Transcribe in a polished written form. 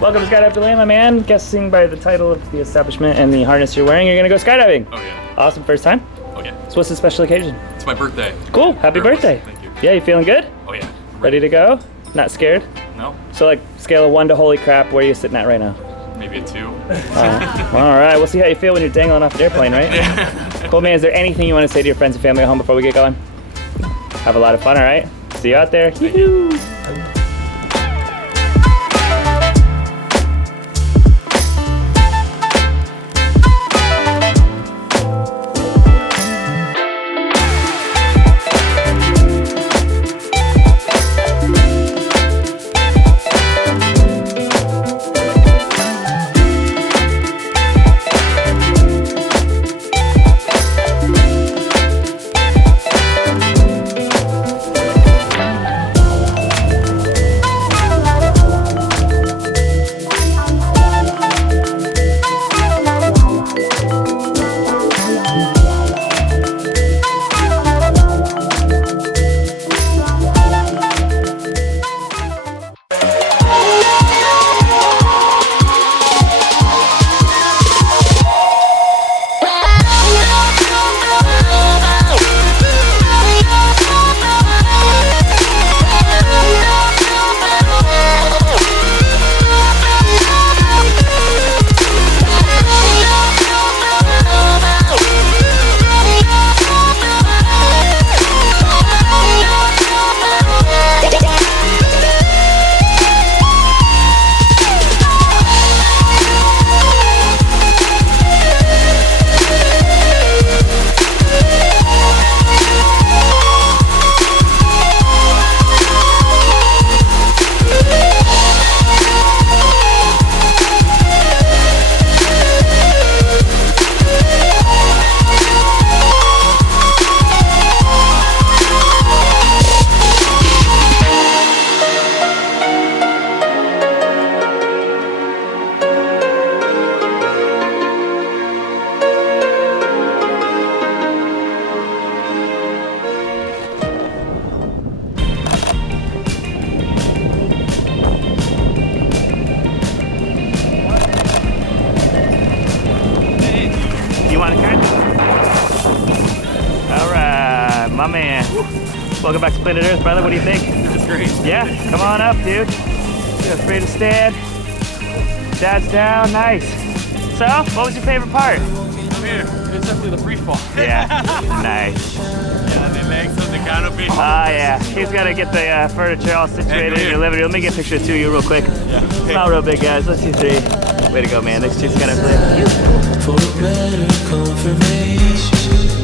Welcome to Skydive DeLand, my man. Guessing by the title of the establishment and the harness you're wearing, you're gonna go skydiving. Oh yeah. Awesome, first time? Oh yeah. So what's the special occasion? It's my birthday. Cool, happy birthday. Thank you. Yeah, you feeling good? Oh yeah. Ready to go? Not scared? No. So like, scale of 1 to holy crap, where are you sitting at right now? Maybe a 2. All right, we'll see how you feel when you're dangling off the airplane, right? Yeah. Cool, man. Is there anything you want to say to your friends and family at home before we get going? Have a lot of fun, all right? See you out there. Yoo-hoo. My man. Welcome back to Planet Earth, brother. What do you think? It's great. Yeah? Come on up, dude. Feel free to stand. Dad's down. Nice. So, what was your favorite part? Here, it's definitely the free fall. Yeah. Nice. Yeah, the legs of the canopy. Ah, yeah. He's got to get the furniture all situated in your living room. Let me get a picture of 2 of you real quick. Yeah. Smile real big, guys. Let's see 3. Way to go, man. Next 2's kind of for better confirmation.